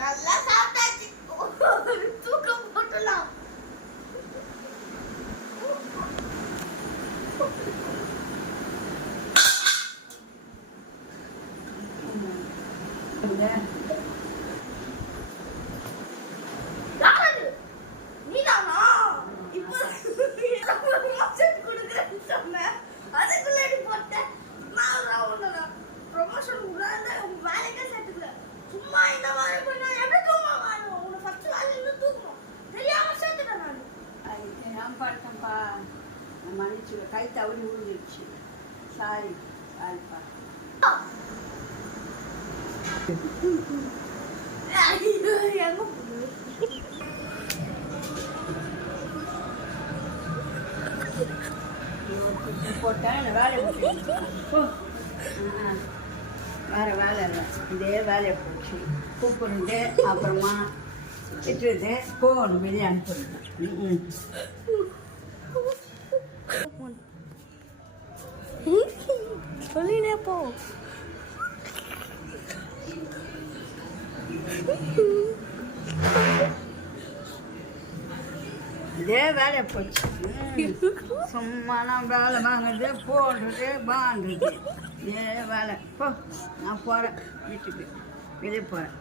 நல்லா சாப்பிட்டாச்சு. தூக்கம் போட்டுலாம். மன்னிச்சு கை தவறி விழுந்துருச்சு. சாரி சாரிப்பா. போட்டேன் வேலையை வேற வேலை இல்லை, இதே வேலையை போச்சு. கூப்பிடுறது அப்புறமா திட்டுறது போகணும் வெளியே அனுப்புறது. சொல்லினே போ. இதே வேலையை போச்சு. சும்மா நான் வேலை வாங்குறது போடுறது வாங்குறது இதே வேலை. போ நான் போகிறேன் வீட்டுக்கு வெளியே போகிறேன்.